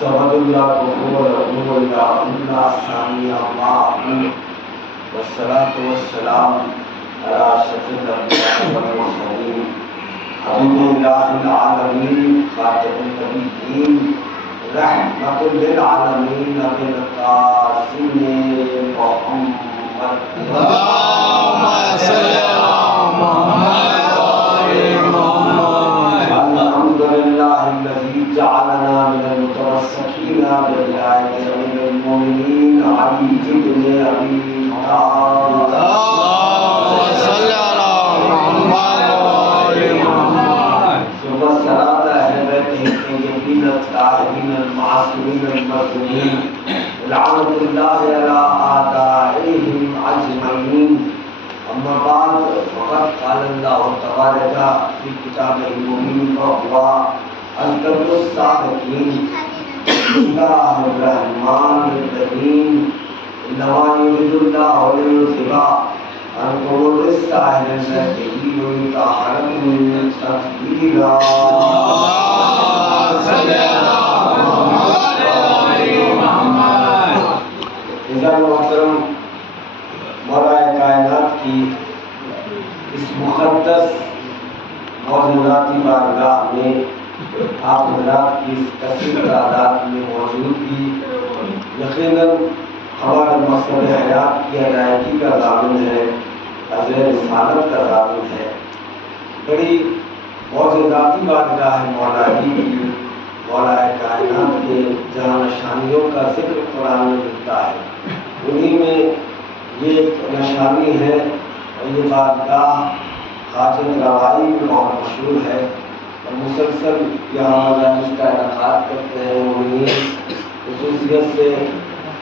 والصمد الله هو الأول لا إله ثاني الله والصلاة والسلام على أشرف الأنبياء والمرسلين حبيب الله العالمين خاتم النبيين رحمة للعالمين بالقاسم محمد اللهم صل على محمد وآل محمد. الحمد لله الذي جعلنا من المتمسكين بالآية من المؤمنين علي بن أبي طالب. اللهم صل على محمد وآل محمد. ثم الصلاة أهل بيته الطيبين الطاهرين المعصومين المظلومين لعنة الله على أعدائهم أجمعين. أما بعد فقد قال الله تبارك في كتابه المبين وهو أصدق الصادقين. بسم الله الرحمن الرحيم. إنما يريد الله ليذهب عنكم الرجس أهل البيت ويطهركم تطهيرا. اللهم صل على محمد وآل محمد. عزیزان محترم، مولا کائنات کی اس مقدس موجوداتی بارگاہ میں آپ حضرات کی اس کثیر تعداد میں موجودگی یقیناً ہمارے مقصد حیات کی ادائیگی کا ضامن ہے، عزم رسالت کا ضامن ہے۔ بڑی موجوداتی بارگاہ ہے مولا کی، مولا کائنات کے جہاں نشانیوں کا ذکر قرآن میں ملتا ہے، انہی میں یہ ایک نشانی ہے اور یہ بارگاہ حاجت روائی میں بہت مشہور ہے اور مسلسل یہاں مجالس کا انعقاد کرتے ہیں۔ انہیں خصوصیت سے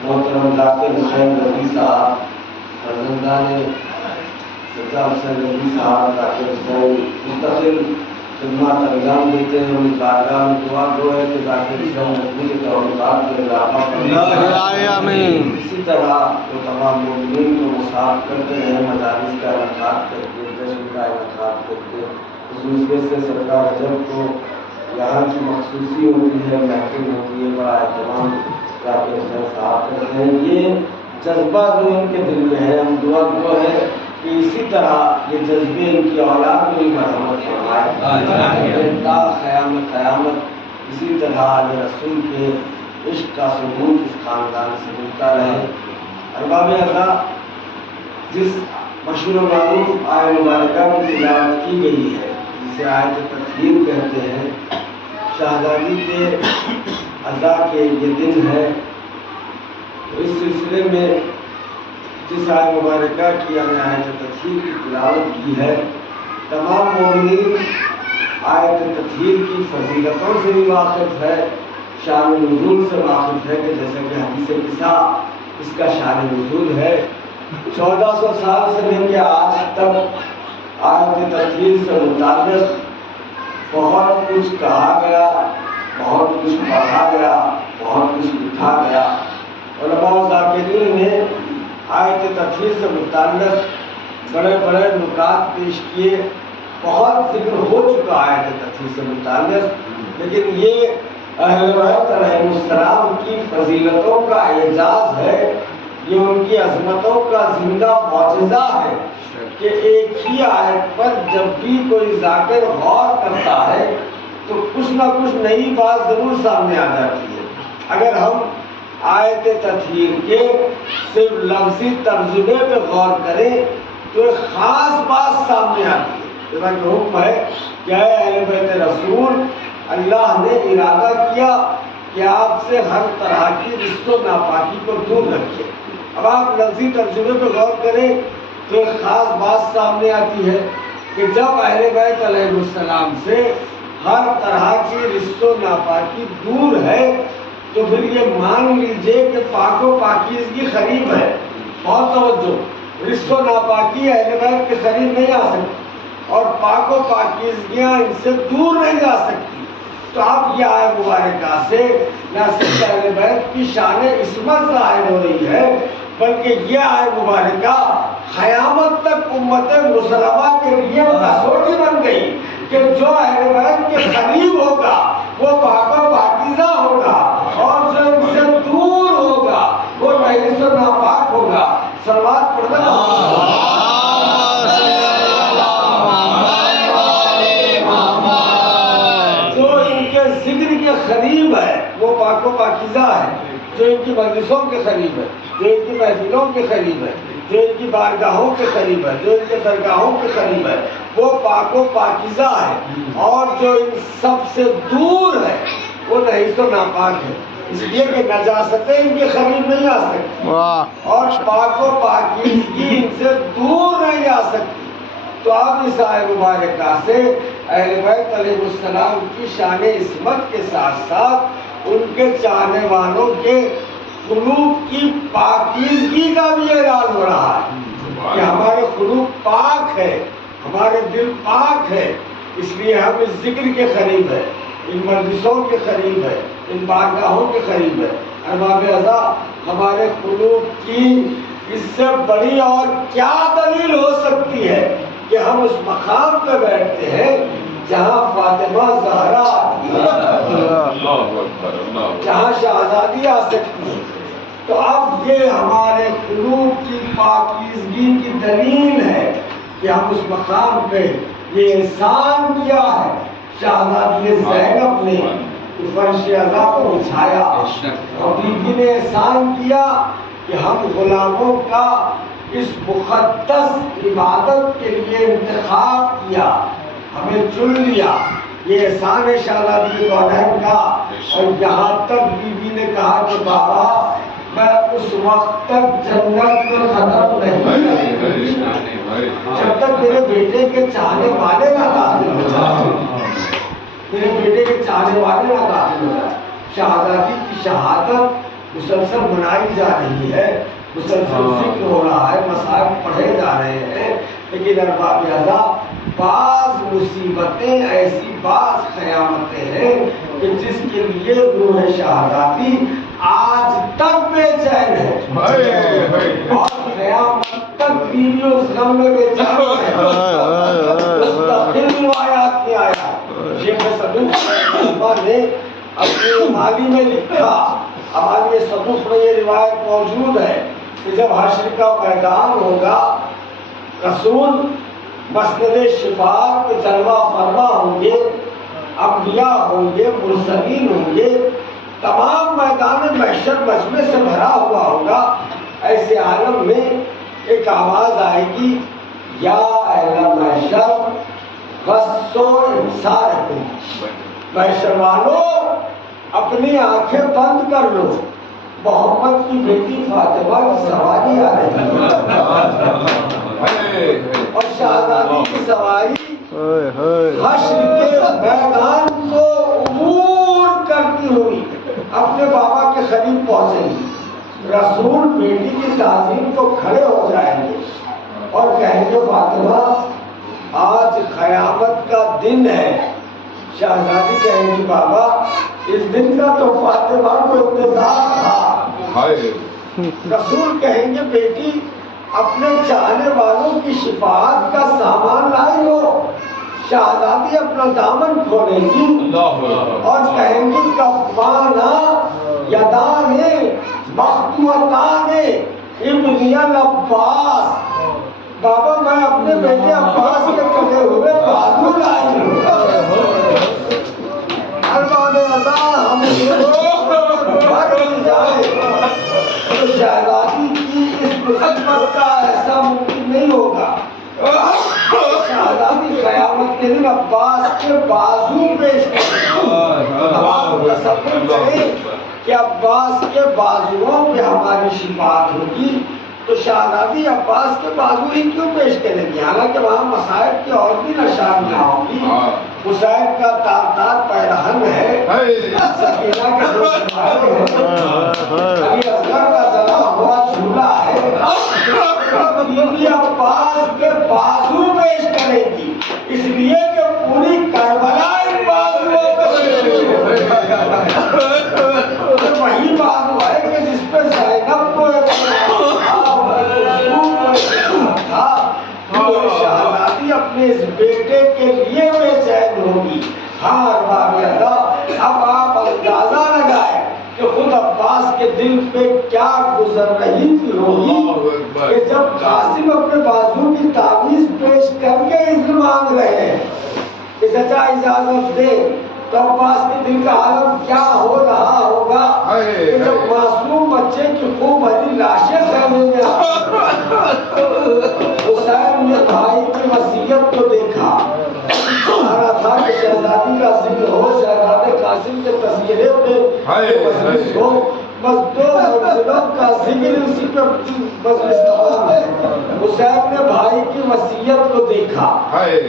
محترم ذاکر حسین رضوی صاحب، فرزندان سجاد حسین رضوی صاحب، ذاکر حسین مستقل خدمات انجام دیتے ہیں۔ ان بارگاہ میں دعا گو ہے کہ ذاکر حسین رضوی کے تعلقات میں اضافہ فرمائے۔ آمین۔ اسی طرح وہ تمام مومنین کو مصاحب کرتے ہیں، مجالس کا انعقاد کرتے، جشن کا انعقاد کرتے۔ خصوصیت سے سرکار رجب کو یہاں کی مخصوصی ہوتی ہے، محفل ہوتی ہے، بڑا اہتمام ذاکر حسین صاحب کرتے ہیں۔ یہ جذبہ جو ان کے دل میں ہے، ہم دعا گو ہے کہ اسی طرح یہ جذبے ان کی اولاد میں بھی مرحمت فرمائے تا قیامت اسی طرح علیہ رسول کے عشق کا ثبوت اس خاندان سے ملتا رہے۔ ارباب اعضاء، جس مشہور و معروف آیہ مبارکہ کی تلاوت کی گئی ہے جسے آیت تطہیر کہتے ہیں، شہزادی کے عزا کے یہ دن ہے، تو اس سلسلے میں جس آیہ مبارکہ کی ہم نے آیت تطہیر کی تلاوت کی ہے، تمام مومنین آیت تطہیر کی فضیلتوں سے بھی واقف ہے، شان نزول سے واقف ہے کہ جیسے کہ حدیث قصہ اس کا شان نزول ہے۔ 1400 سال سے لے کے آج تک آیت تطہیر سے متعلق بہت کچھ کہا گیا، بہت کچھ پڑھا گیا، بہت کچھ لکھا گیا۔ علماء و ذاکرین نے آیت تطہیر سے متعلق بڑے بڑے نکات پیش کیے، بہت ذکر ہو چکا آیت تطہیر سے متعلق، لیکن یہ اہل بیت علیہ السلام کی فضیلتوں کا اعجاز ہے، یہ ان کی عظمتوں کا زندہ معجزہ ہے کہ ایک ہی آیت پر جب بھی کوئی ذاکر غور کرتا ہے تو کچھ نہ کچھ نئی بات ضرور سامنے آ جاتی ہے۔ اگر ہم آیت تطہیر کے صرف لفظی ترجمے پہ غور کریں تو ایک خاص بات سامنے آتی ہے، جیسا کہ حکم ہے کہ اے اہل بیت رسول، اللہ نے ارادہ کیا کہ آپ سے ہر طرح کی رشت و ناپاکی کو دور رکھے۔ اب آپ لفظی ترجمے پہ غور کریں تو ایک خاص بات سامنے آتی ہے کہ جب اہل بیت علیہ السلام سے ہر طرح کی رشت و ناپاکی دور ہے تو پھر یہ مان لیجئے کہ پاک و پاکیزگی قریب ہے۔ بہت توجہ، رشت و ناپاکی اہل بیت کے قریب نہیں آ سکتی اور پاک و پاکیزگیاں ان سے دور نہیں جا سکتی۔ تو اب یہ آیت مبارکہ سے نہ صرف اہل بیت کی شان عصمت ظاہر ہو رہی ہے، بلکہ یہ آیت مبارکہ قیامت تک امت مسلمہ کے لیے کسوٹی بن گئی کہ جو اہل بیت کے قریب ہوگا وہ پاک و پاکیزہ ہوگا، اور جو ان سے دور ہوگا وہ نجس و ناپاک ہوگا. صلوات پڑھنا. جو ان کے ذکر کے قریب ہے وہ پاک و پاکیزہ ہے. جو ان کی مجلسوں کے قریب ہے, جو ان کی محفلوں کے قریب ہے, جو ان کی بارگاہوں کے قریب ہے, جو ان کے درگاہوں کے قریب ہے, وہ پاک و پاکیزہ ہے. اور جو ان سب سے دور ہے وہ نجس و ناپاک ہے, اس لیے کہ نجاستیں ان کے قریب نہیں آ سکتی اور پاک و پاکیزگی ان سے دور نہیں آ سکتی. تو آپ اس آیت مبارکہ سے اہل بیت علیہ السلام کی شان عصمت کے ساتھ ساتھ ان کے چاہنے والوں کے قلوب کی پاکیزگی کا بھی اعلان ہو رہا ہے کہ ہمارے قلوب پاک ہے, ہمارے دل پاک ہے. اس لیے ہم اس ذکر کے قریب ہے, ان مجلسوں کے قریب ہے, ان بارگاہوں کے قریب ہے. ارباب ازا, ہمارے قلوب کی اس سے بڑی اور کیا دلیل ہو سکتی ہے کہ ہم اس مقام پہ بیٹھتے ہیں جہاں فاطمہ زہرا آتی ہے, جہاں شہزادی آ سکتی ہے. تو اب یہ ہمارے قلوب کی پاکیزگی کی دلیل ہے کہ ہم اس مقام پہ یہ احسان کیا ہے. شہزادی زینب نے فرش عزا کو بچھایا اور بیوی نے احسان کیا کہ ہم غلاموں کا اس مقدس عبادت کے لیے انتخاب کیا, ہمیں چن لیا. یہ احسان ہے شہزادی کونین کا. اور یہاں تک بیوی نے کہا کہ بابا میں اس وقت تک جنت میں ختم نہیں جب تک میرے بیٹے کے چاہنے والے نہ داخل ہو جائے, میرے بیٹے کے چاہنے والے نہ داخل ہو جائے. شہزادی کی شہادت مسلسل منائی جا رہی ہے, مسلسل ذکر ہو رہا ہے, مصائب پڑھے جا رہے ہیں. لیکن ارباب ازا, بعض مصیبتیں ایسی, بعض قیامتیں ہیں کہ جس کے لیے روح شہزادی آج تک بے چین ہے اور قیامت تک بیوی اس غم میں بے چین ہے. مستقل روایات میں آیا شیخ صدوق نے اپنی امالی میں لکھا, امالی صدوق میں یہ روایت موجود ہے کہ جب حشر کا میدان ہوگا رسول مسند شفاعت پہ جلوہ فرما ہوں گے, انبیاء ہوں گے, مرسلین ہوں گے, تمام میدان محشر مجمع سے بھرا ہوا ہوگا. ایسے عالم میں ایک آواز آئے گی, یا اہل محشر غصو انصارکم, محشر والو اپنی آنکھیں بند کر لو, محمد کی بیٹی فاطمہ کی سواری آ رہی ہے. اور شہزادی کی سواری حشر کے میدان کو عبور کرتی ہوئی اپنے بابا کے قریب پہنچے گی. رسول بیٹی کی تعظیم کو کھڑے ہو جائیں گے اور کہیں گے فاطمہ آج قیامت کا دن ہے. شہزادی کہیں گی بابا اس دن کا تو فاطمہ کو انتظار تھا. رسول کہیں گے بیٹی اپنے چاہنے والوں کی شفاعت کا سامان لائی ہو. شہزادی اپنا دامن کھولے گی اور کہیں گی کفانا یدان مخدوعتان ابنی العباس, بابا میں اپنے بیٹے عباس کے کٹے ہوئے بازو لائی ہوں. ارباب ازا ہم تو شہزادی کی اس مصیبت کا ایسا ممکن نہیں ہوگا. شہزادی قیامت کے دن عباس کے بازو پیش کریں کہ عباس کے بازوؤں پہ ہماری شفاعت ہوگی. تو شہزادی عباس کے بازو ہی کیوں پیش کریں گی, حالانکہ وہاں مصائب کی اور بھی نشانیاں ہوں گی. حسین کا تار پیرہن ہے, سکینہ کے دو کنارے ہیں, علی اصغر کا جلا ہوا جھولا ہے. بیوی عباس کے بازو پیش کرے گی اس لیے کہ پوری کربلا ان بازوؤں پہ وہی بازو ہے کہ جس پہ زینب کو شہزادی اپنے اس بیٹے کے لیے بے چین ہوگی. ہاں ارباب ازا, اب آپ اندازہ لگائیں کہ خود عباس کے دل پہ کیا گزر رہی تھی ہوگی کہ جب قاسم اپنے بازو کی تعویذ پیش کر کے اذن مانگ رہے ہیں کہ چچا اجازت دے، تو عباس کے دل کا عالم کیا ہو رہا ہوگا کہ جب معصوم بچے کی خوب بھری لاشیں خیمے میں حسین نے بھائی کی وصیت کو دیکھا، آ رہا تھا کہ شہزادی کا ذکر ہو، شہزادے قاسم کے تذکرے پہ مجلس ہو، بس 2 منزلوں کا ذکر اسی پہ مجلس تمام ہے۔ حسین نے بھائی کی وصیت کو دیکھا،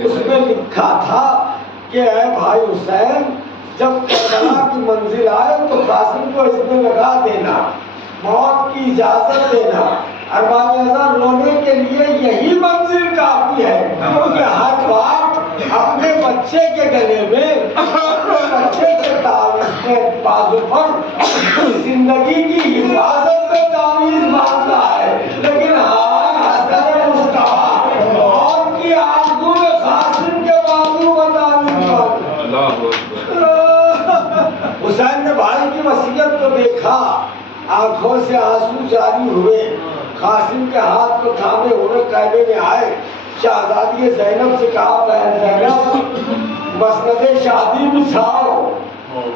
اس میں لکھا تھا کہ اے بھائی حسین، جب کربلا کی منزل آئے تو قاسم کو اس میں لگا دینا، موت کی اجازت دینا۔ ارباب اعظم رونے کے لیے یہی منزل کافی ہے کہ ہر بات اپنے بچے کے گلے میں، اپنے بچے کے تعویذ کے بازو پر زندگی کی حفاظت میں تعویذ مانگتا ہے، لیکن ہائے حسن مصطفیٰ موت کی آرزو میں قاسم کے بازو پر تعویذ مانگتا ہے۔ حسین نے بھائی کی وصیت کو دیکھا، آنکھوں سے آنسو جاری ہوئے، قاسم کے ہاتھ کو تھامے ہوئے قیبے میں آئے، شہزادی زینب سے کہا بہن زینب مسند شادی بچھاؤ،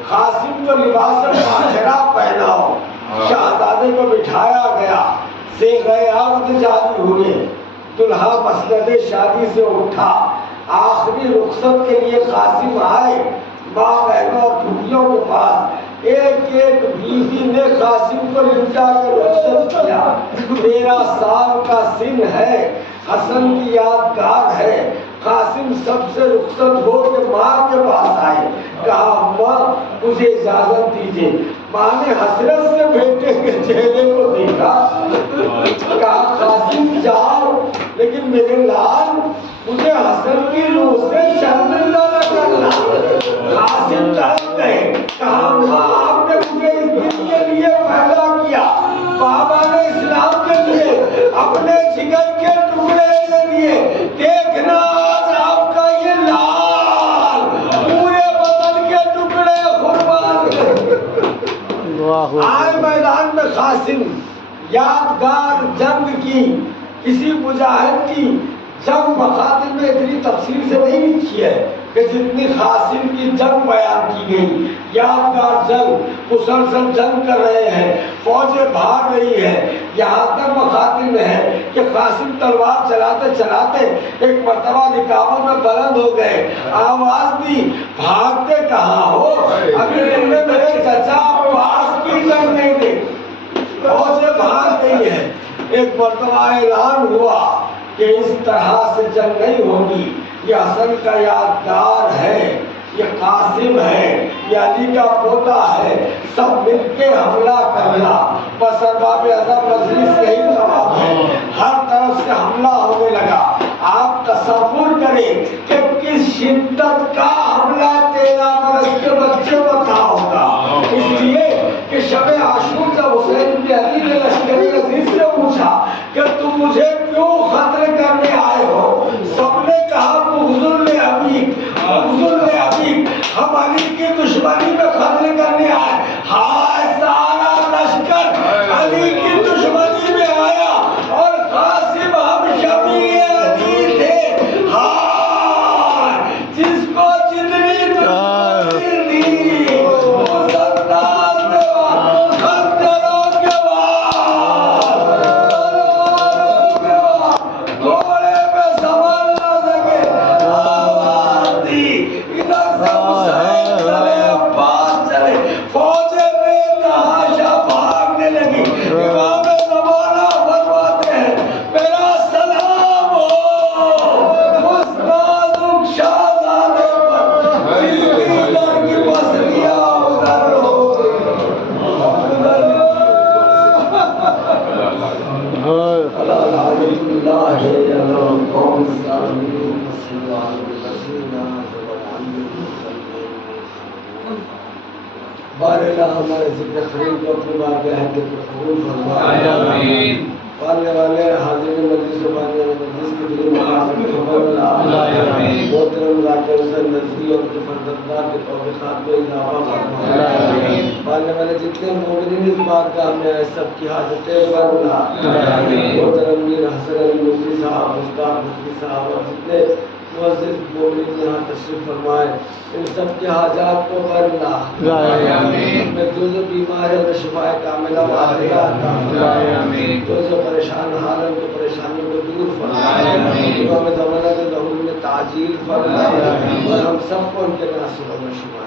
قاسم کو لباس ماہرہ پہناؤ۔ شہزادے کو بٹھایا گیا، صیغہ عقد جاری ہوئے، دلہا مسند شادی سے اٹھا، آخری رخصت کے لیے قاسم آئے، ماں بہنوں اور پھوپھیوں کے پاس ایک ایک بیوی نے قاسم کو لٹا کر رخصت کیا۔ 13 سال کا سن ہے، حسن کی یادگار ہے۔ قاسم سب سے رخصت ہو کے ماں کے پاس آئے، کہا ماں مجھے اجازت دیجیے۔ ماں نے حسرت سے بیٹے کے چہرے کو دیکھا، کہا قاسم جاؤ، لیکن میرے لال مجھے حسن کی روح سے شرمندہ نہ کرنا۔ قاسم تڑپ گئے، کہا ماں آپ نے مجھے اس دن کے لیے پیدا کیا، بابا نے اسلام کے لیے اپنے جگر کے ٹکڑے کے لیے، دیکھنا آج آپ کا یہ لال پورے بدن کے ٹکڑے قربان آئے میدان میں قاسم۔ یادگار جنگ کی، کسی مجاہد کی جنگ مخاطب میں اتنی تفصیل سے نہیں لکھی ہے کہ جتنی قاسم کی جنگ بیان کی گئی۔ یادگار جنگ، مسلسل جنگ کر رہے ہیں، فوجیں بھاگ رہی ہے، یہاں تک مخاطب میں ہے کہ قاسم تلوار چلاتے چلاتے ایک مرتبہ رکاوٹ میں بلند ہو گئے، آواز دی بھاگتے کہاں ہو، ابھی تم نے میرے چچا عباس کی جنگ نہیں دیکھی، فوجیں بھاگ رہی ہے۔ ایک مرتبہ اعلان ہوا کہ اس طرح سے جنگ نہیں ہوگی، یہ حسن کا یادگار ہے، یہ قاسم ہے، یہ علی کا پوتا ہے، سب مل کے حملہ کرنا۔ بس ارباب اعظم مجلس یہی تمام ہے، ہر طرف سے حملہ ہونے لگا۔ آپ تصور کریں کہ کس شدت کا حملہ 13 برس کے بچے پر تھا ہوگا، اس لیے کہ شب عاشور جب حسین بن علی نے لشکری عزیز سے پوچھا کہ تم مجھے کیوں قتل کرنے آئے ہو، سب نے کہا بغض لابیک، بغض لابیک، ہم علی کی دشمنی میں قتل کرنے آئے۔ ہائے سارا لشکر علی کی دشمنی میں آیا اور قاسم ہم شبیہ علی تھے۔ ہائے جس کو جتنی دشمنی دی اس انداز میں خنجروں کے بعد تلواروں کے بعد گھوڑے پہ سنبھل نہ سکے، آواز دی ادھر سے حسین چلے عباس چلے، فوجیں بے تحاشا بھاگنے لگی۔ امام زمانہ فرماتے ہیں میرا سلام ہو اس نازک شہزادے پر جس کی ادھر کی بسریاں ادھر ہو بارے اللہ ہمارے ذکر خرید کو اپنی بارگاہ کے قبول فرما۔ پالنے والے حاضر مجلس و پالنے والے مجلس کی دلی مقاصد کو فرما محترم ذاکر حسین نظری اور فرزندار کے توفیقات میں اضافہ فرما پالنے والے جتنے مومنین اس بات کا ہمیں سب کی حاجتیں فرما محترم میر حسن علی مفتی صاحب مصطفیٰ مفتی صاحب اور جتنے معزز مومنین یہاں تشریف فرمائے ان سب کے حاجات کو فرما میں جو بیمار ہے انہیں شفاء کاملہ عاجلہ عطا فرما جو پریشان حال ہے ان کی پریشانیوں کو دور فرما امام زمانہ کے ظہور میں تعجیل فرما اور ہم سب کو ان کے ناصروں میں شمار